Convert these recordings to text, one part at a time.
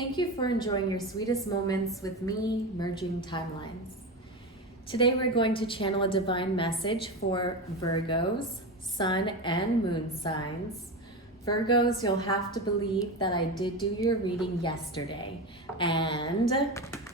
Thank you for enjoying your sweetest moments with me, Merging Timelines. Today we're going to channel a divine message for Virgos, Sun and Moon signs. Virgos, you'll have to believe that I did do your reading yesterday. And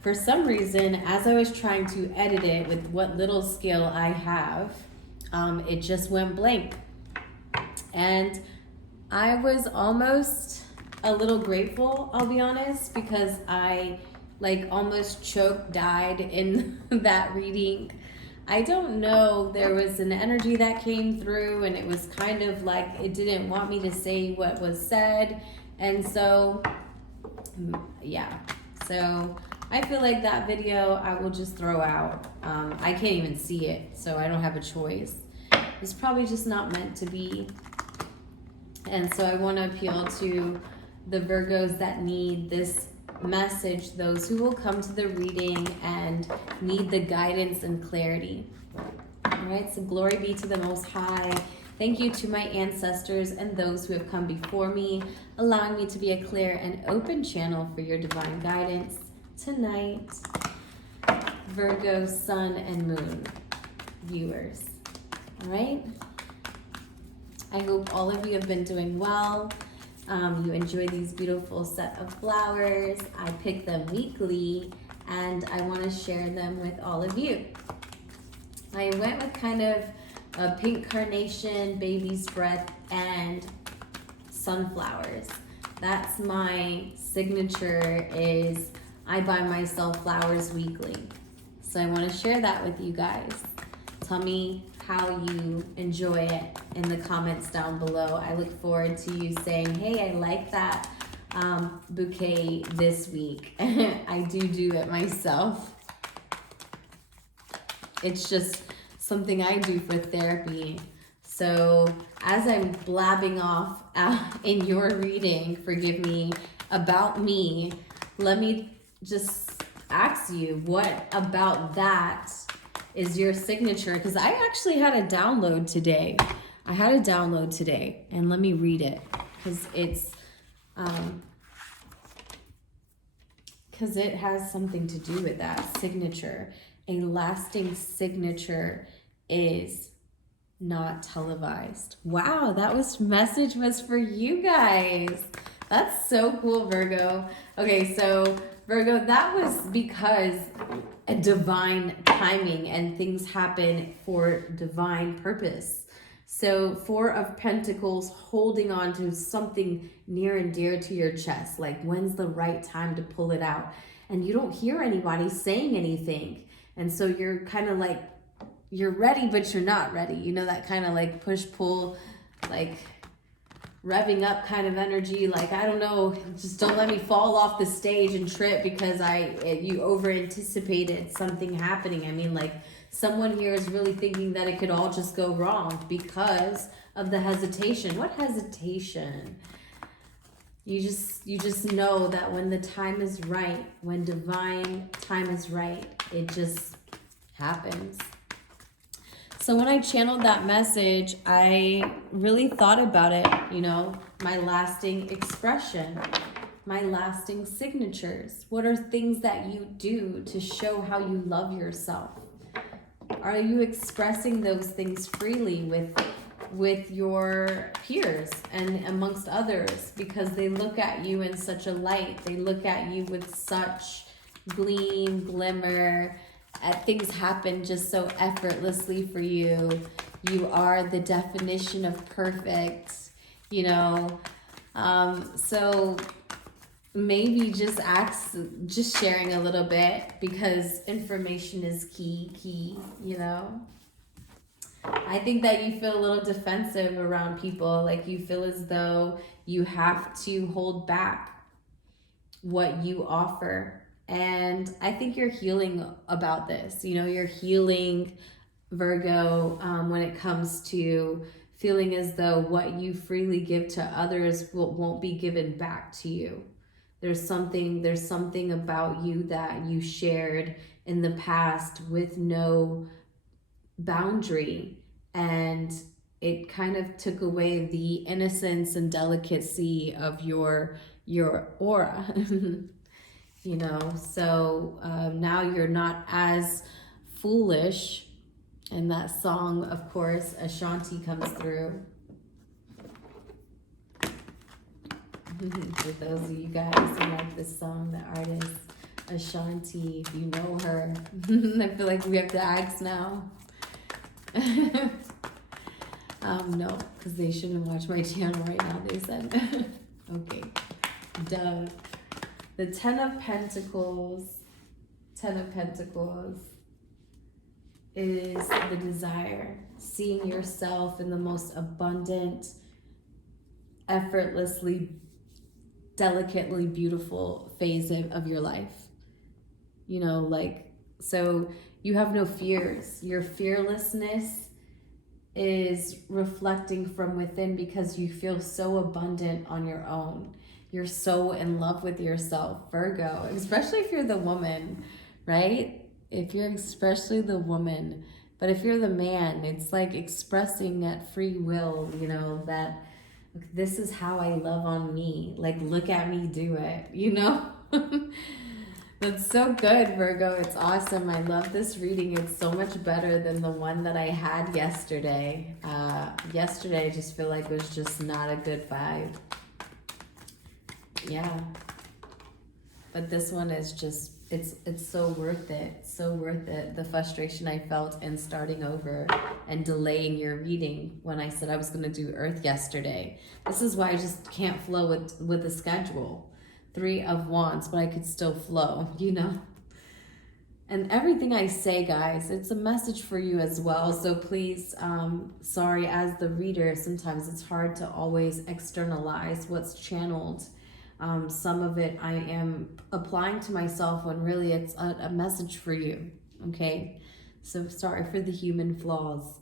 for some reason, as I was trying to edit it with what little skill I have, it just went blank. And I was almost a little grateful, I'll be honest, because I almost died in that reading. I don't know, there was an energy that came through and it was kind of like it didn't want me to say what was said. And so, yeah. So I feel like that video I will just throw out. I can't even see it, so I don't have a choice. It's probably just not meant to be. And so I want to appeal to the Virgos that need this message, those who will come to the reading and need the guidance and clarity. All right, so glory be to the Most High. Thank you to my ancestors and those who have come before me, allowing me to be a clear and open channel for your divine guidance tonight. Virgo, Sun, and Moon viewers. All right. I hope all of you have been doing well. You enjoy these beautiful set of flowers. I pick them weekly and I want to share them with all of you. I went with kind of a pink carnation, baby's breath, and sunflowers. That's my signature, is I buy myself flowers weekly. So I want to share that with you guys. Tell me how you enjoy it in the comments down below. I look forward to you saying, hey, I like that bouquet this week. I do it myself. It's just something I do for therapy. So as I'm blabbing off in your reading, forgive me, about me, let me just ask you, what about that is your signature? Because I actually had a download today. And let me read it because it has something to do with that signature. A lasting signature is not televised. Wow, message was for you guys. That's so cool, Virgo. Okay, so Virgo, that was because a divine timing and things happen for divine purpose. So 4 of Pentacles, holding on to something near and dear to your chest. Like, when's the right time to pull it out? And you don't hear anybody saying anything. And so you're kind of like, you're ready, but you're not ready. You know, that kind of like push-pull, like revving up kind of energy. Like, I don't know, just don't let me fall off the stage and trip because you over-anticipated something happening. I mean, like, someone here is really thinking that it could all just go wrong because of the hesitation. What hesitation? You just know that when the time is right, when divine time is right, it just happens. So when I channeled that message, I really thought about it, my lasting expression, my lasting signatures. What are things that you do to show how you love yourself? Are you expressing those things freely with your peers and amongst others? Because they look at you in such a light. They look at you with such gleam, glimmer. Things happen just so effortlessly for you. You are the definition of perfect, so maybe just sharing a little bit, because information is key. I think that you feel a little defensive around people, like you feel as though you have to hold back what you offer. And I think you're healing about this. You're healing, Virgo, when it comes to feeling as though what you freely give to others won't be given back to you. There's something about you that you shared in the past with no boundary, and it kind of took away the innocence and delicacy of your your aura. You know, so now you're not as foolish. And that song, of course, Ashanti comes through. For those of you guys who like this song, the artist Ashanti, if you know her, I feel like we have to ask now. No, because they shouldn't watch my channel right now, they said. Okay, duh. The Ten of Pentacles is the desire, seeing yourself in the most abundant, effortlessly, delicately beautiful phase of your life. You know, like, so you have no fears. Your fearlessness is reflecting from within because you feel so abundant on your own. You're so in love with yourself, Virgo, especially if you're the woman, right? If you're especially the woman. But if you're the man, it's like expressing that free will, you know, that this is how I love on me. Like, look at me do it, you know? That's so good, Virgo. It's awesome. I love this reading. It's so much better than the one that I had yesterday. Yesterday, I just feel like it was just not a good vibe. Yeah. But this one is just, it's so worth it. So worth it. The frustration I felt in starting over and delaying your reading when I said I was going to do Earth yesterday. This is why I just can't flow with the schedule. 3 of Wands, but I could still flow, you know? And everything I say, guys, it's a message for you as well. So please, sorry, as the reader, sometimes it's hard to always externalize what's channeled. Some of it I am applying to myself when really it's a message for you, okay? So sorry for the human flaws.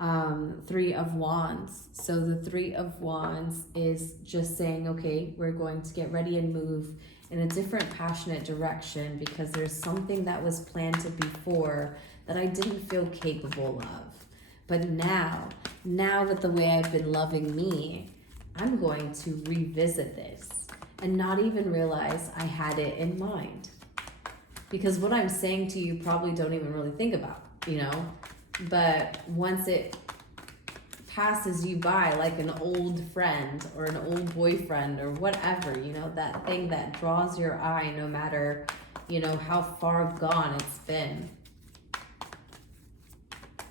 3 of Wands. So the 3 of Wands is just saying, okay, we're going to get ready and move in a different passionate direction because there's something that was planted before that I didn't feel capable of. But now with the way I've been loving me, I'm going to revisit this and not even realize I had it in mind. Because what I'm saying to you probably don't even really think about, you know? But once it passes you by, like an old friend or an old boyfriend or whatever, you know, that thing that draws your eye no matter, you know, how far gone it's been,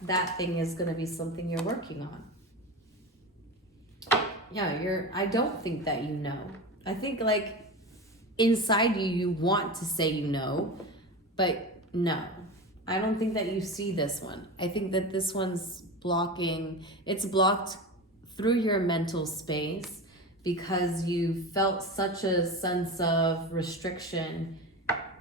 that thing is going to be something you're working on. Yeah, I don't think that you know. I think like inside you want to say you know, but no. I don't think that you see this one. I think that this one's blocking. It's blocked through your mental space because you felt such a sense of restriction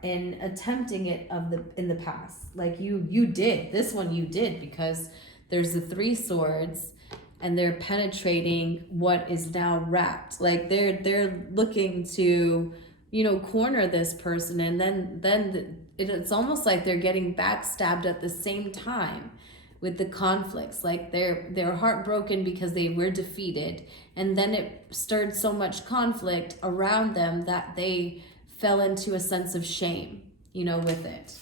in attempting it in the past. Like you did. This one you did because there's the 3 swords and they're penetrating what is now wrapped. Like they're looking to, you know, corner this person, and then it's almost like they're getting backstabbed at the same time with the conflicts. Like they're heartbroken because they were defeated, and then it stirred so much conflict around them that they fell into a sense of shame, you know, with it.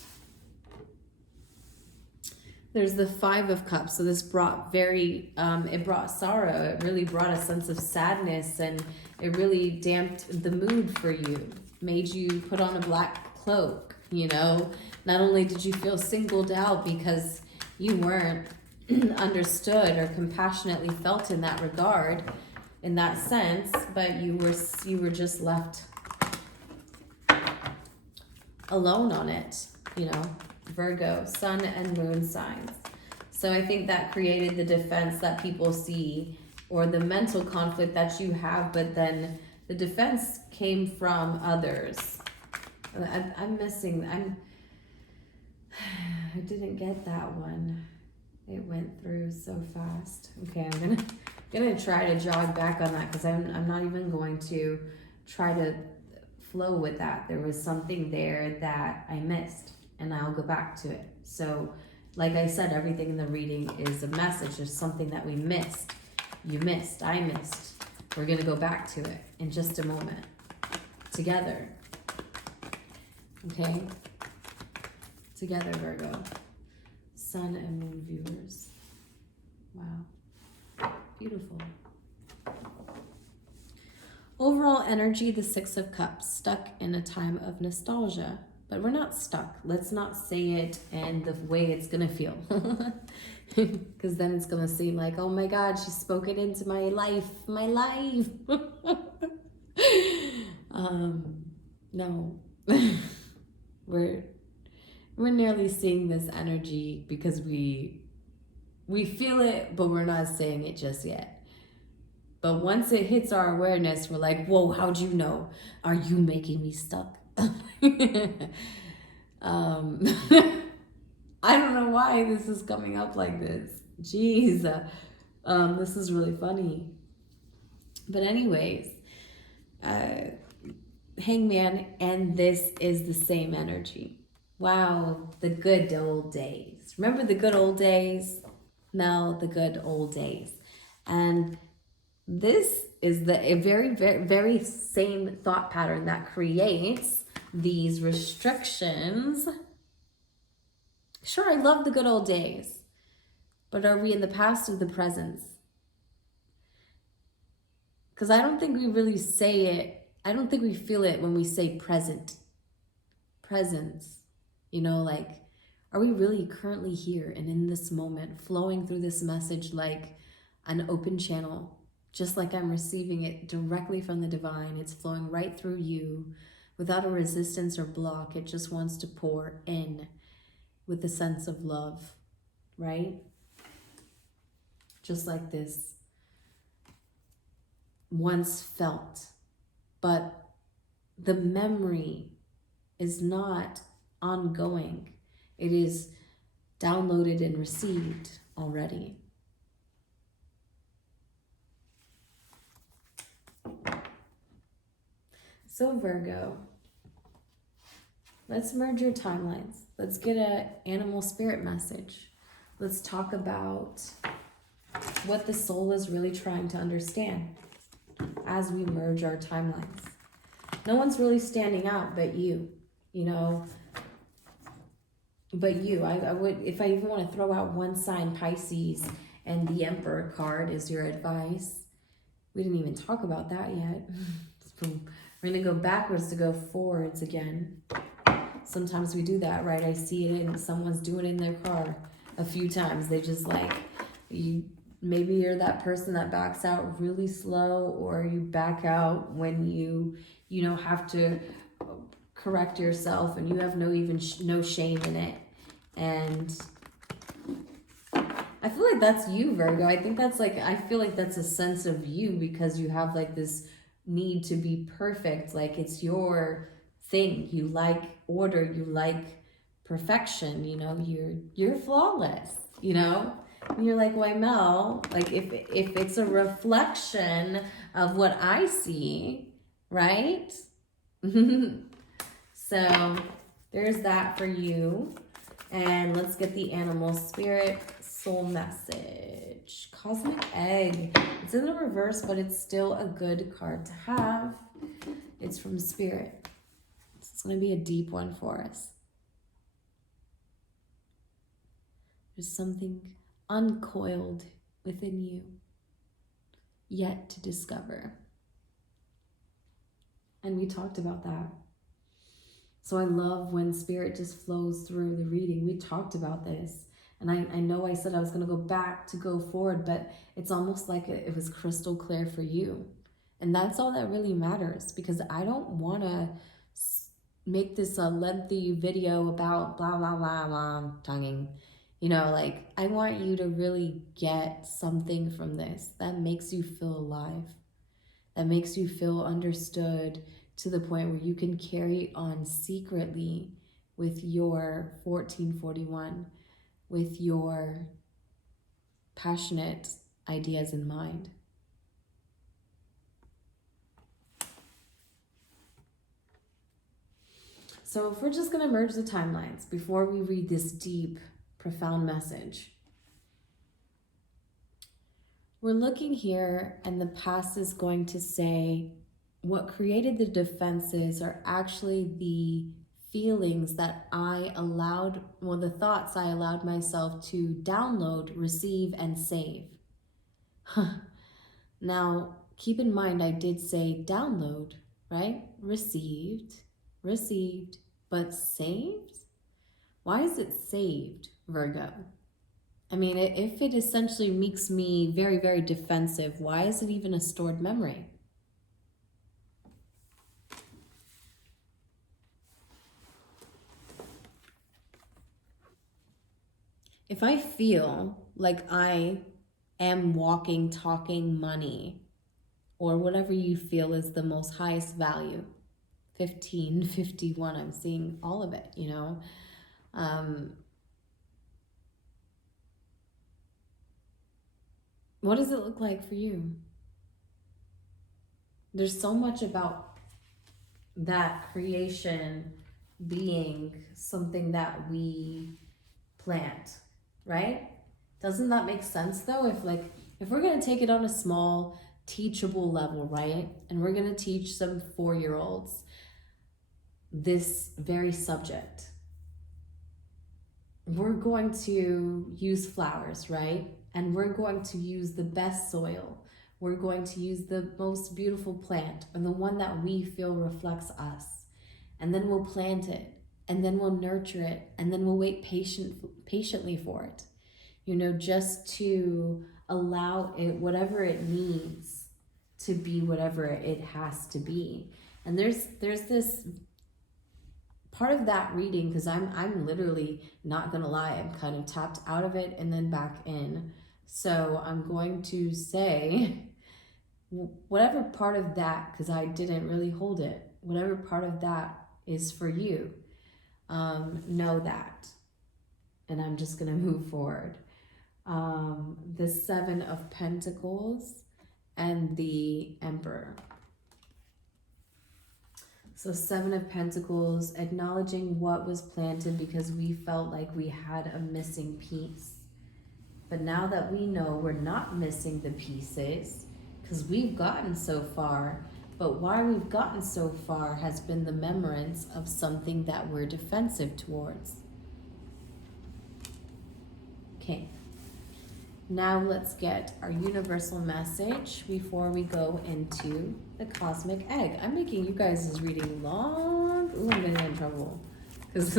There's the 5 of Cups. So this brought it brought sorrow. It really brought a sense of sadness, and it really damped the mood for you. Made you put on a black cloak, you know. Not only did you feel singled out because you weren't understood or compassionately felt in that regard, in that sense, but you were just left alone on it, you know. Virgo, sun and moon signs. So I think that created the defense that people see, or the mental conflict that you have, but then the defense came from others. I didn't get that one. It went through so fast. Okay, I'm gonna try to jog back on that because I'm not even going to try to flow with that. There was something there that I missed, and I'll go back to it. So, like I said, everything in the reading is a message. There's something that we missed. You missed. I missed. We're gonna go back to it in just a moment. together. Okay? Together, Virgo. Sun and Moon viewers. Wow. Beautiful. Overall energy, the Six of Cups, stuck in a time of nostalgia. But we're not stuck. Let's not say it and the way it's going to feel. Because then it's going to seem like, oh my God, she's spoken into my life. My life. No. We're nearly seeing this energy because we feel it, but we're not saying it just yet. But once it hits our awareness, we're like, whoa, how'd you know? Are you making me stuck? I don't know why this is coming up like this. Jeez. This is really funny. But anyways, Hangman, and this is the same energy. Wow, the good old days. Remember the good old days? Mel, the good old days. And this is the very, very, very same thought pattern that creates these restrictions. Sure, I love the good old days, but are we in the past or the present? Because I don't think we really say it. I don't think we feel it when we say present. Presence. You know, like, are we really currently here and in this moment, flowing through this message like an open channel? Just like I'm receiving it directly from the divine. It's flowing right through you without a resistance or block. It just wants to pour in with a sense of love, right? Just like this once felt. But the memory is not ongoing. It is downloaded and received already. So Virgo, let's merge your timelines. Let's get an animal spirit message. Let's talk about what the soul is really trying to understand as we merge our timelines. No one's really standing out but you, you know, but you. I would, if I even want to throw out one sign, Pisces, and the Emperor card is your advice. We didn't even talk about that yet. We're going to go backwards to go forwards again. Sometimes we do that, right? I see it and someone's doing it in their car a few times. They just like, maybe you're that person that backs out really slow, or you back out when you have to correct yourself and you have no shame in it. And I feel like that's you, Virgo. I feel like that's a sense of you, because you have like this need to be perfect. Like it's your thing. You like order, you like perfection, you know, you're flawless, you know? And you're like, why, Mel, like if it's a reflection of what I see, right? So there's that for you. And let's get the animal spirit soul message. Cosmic Egg. It's in the reverse, but it's still a good card to have. It's from Spirit. It's going to be a deep one for us. There's something uncoiled within you, yet to discover. And we talked about that. So I love when Spirit just flows through the reading. We talked about this. And I know I said I was going to go back to go forward, but it's almost like it was crystal clear for you. And that's all that really matters, because I don't want to make this a lengthy video about blah, blah, blah, blah, tonguing. You know, like, I want you to really get something from this that makes you feel alive, that makes you feel understood, to the point where you can carry on secretly with your 1441, with your passionate ideas in mind. So if we're just going to merge the timelines before we read this deep, profound message, we're looking here, and the past is going to say, what created the defenses are actually the feelings that I allowed, well, the thoughts I allowed myself to download, receive, and save. Now, keep in mind, I did say download, right? Received, but saved? Why is it saved, Virgo? I mean, if it essentially makes me very, very defensive, why is it even a stored memory? If I feel like I am walking, talking money, or whatever you feel is the most highest value, 1551, I'm seeing all of it, you know. What does it look like for you? There's so much about that creation being something that we plant, right? Doesn't that make sense though? If we're going to take it on a small teachable level, right? And we're going to teach some 4-year-olds this very subject. We're going to use flowers, right? And we're going to use the best soil. We're going to use the most beautiful plant, or the one that we feel reflects us. And then we'll plant it, and then we'll nurture it, and then we'll wait patiently for it. You know, just to allow it, whatever it needs, to be whatever it has to be. And there's this part of that reading, because I'm literally not gonna lie, I'm kind of tapped out of it and then back in. So I'm going to say whatever part of that, because I didn't really hold it, whatever part of that is for you, know that. And I'm just gonna move forward. The 7 of Pentacles and the Emperor. So 7 of Pentacles, acknowledging what was planted because we felt like we had a missing piece. But now that we know we're not missing the pieces, because we've gotten so far, but why we've gotten so far has been the remembrance of something that we're defensive towards. Okay. Now let's get our universal message before we go into the cosmic egg. I'm making you guys' reading long. Ooh, I'm getting in trouble. Because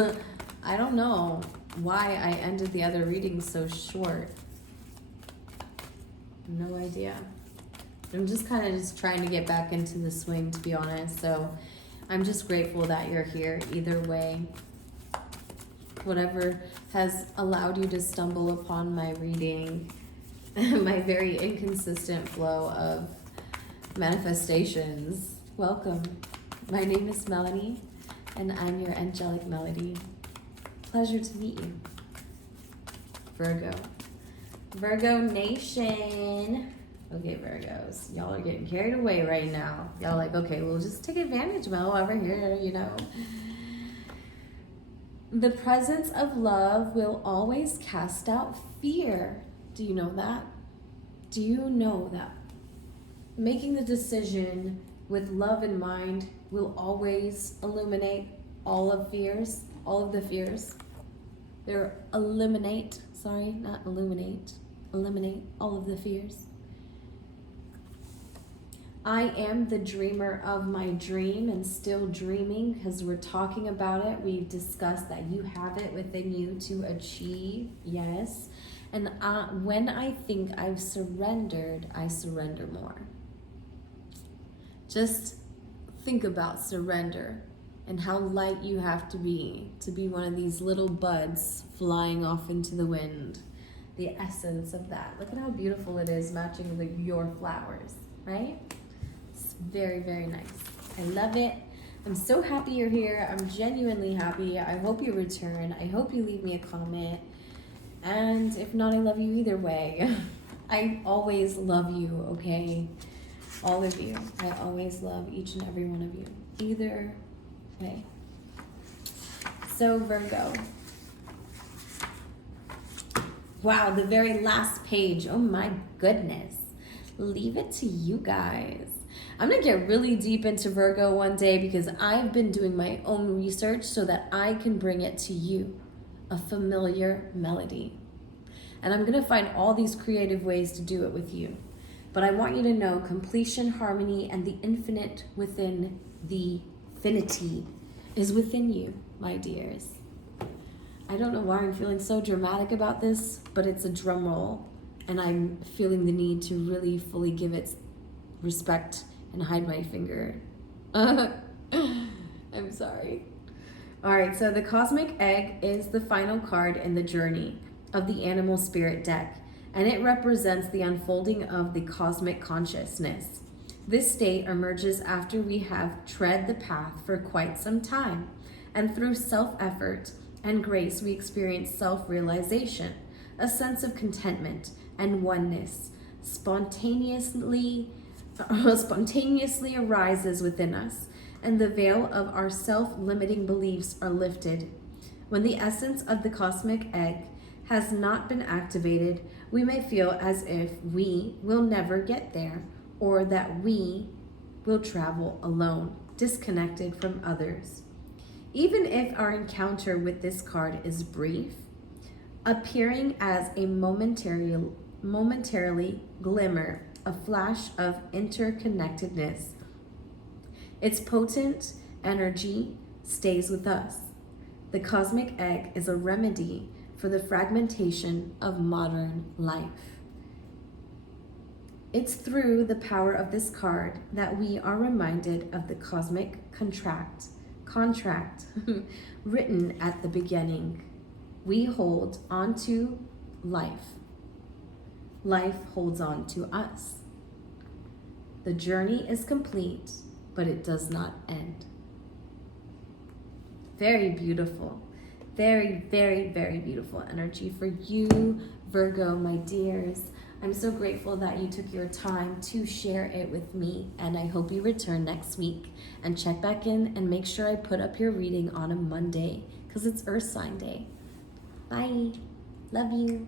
I don't know why I ended the other reading so short. No idea. I'm just kind of just trying to get back into the swing, to be honest. So I'm just grateful that you're here either way. Whatever has allowed you to stumble upon my reading, my very inconsistent flow of manifestations. Welcome. My name is Melanie, and I'm your angelic melody. Pleasure to meet you. Virgo. Virgo Nation. Okay, Virgos. Y'all are getting carried away right now. Y'all like, okay, we'll just take advantage, Mel, over here, you know. The presence of love will always cast out fear. Do you know that? Do you know that making the decision with love in mind will always eliminate all of the fears? Eliminate all of the fears. I am the dreamer of my dream and still dreaming, because we're talking about it. We've discussed that you have it within you to achieve, yes. And when I think I've surrendered, I surrender more. Just think about surrender and how light you have to be one of these little buds flying off into the wind. The essence of that. Look at how beautiful it is matching your flowers, right? It's very, very nice. I love it. I'm so happy you're here. I'm genuinely happy. I hope you return. I hope you leave me a comment. And if not, I love you either way. I always love you, okay? All of you. I always love each and every one of you. Either way. So, Virgo. Wow, the very last page. Oh my goodness. Leave it to you guys. I'm going to get really deep into Virgo one day because I've been doing my own research so that I can bring it to you, a familiar melody. And I'm going to find all these creative ways to do it with you. But I want you to know completion, harmony, and the infinite within the finity is within you, my dears. I don't know why I'm feeling so dramatic about this, but it's a drum roll, and I'm feeling the need to really fully give it respect and hide my finger. I'm sorry. All right, so the Cosmic Egg is the final card in the journey of the Animal Spirit deck, and it represents the unfolding of the cosmic consciousness. This state emerges after we have tread the path for quite some time, and through self-effort and grace we experience self-realization, a sense of contentment and oneness spontaneously arises within us, and the veil of our self-limiting beliefs are lifted. When the essence of the cosmic egg has not been activated, we may feel as if we will never get there, or that we will travel alone, disconnected from others. Even if our encounter with this card is brief, appearing as a momentarily glimmer, a flash of interconnectedness, its potent energy stays with us. The cosmic egg is a remedy for the fragmentation of modern life. It's through the power of this card that we are reminded of the cosmic contract written at the beginning. We hold on to life. Life holds on to us. The journey is complete, but it does not end. Very beautiful. Very, very, very beautiful energy for you, Virgo, my dears. I'm so grateful that you took your time to share it with me, and I hope you return next week and check back in and make sure I put up your reading on a Monday because it's Earth Sign Day. Bye. Love you.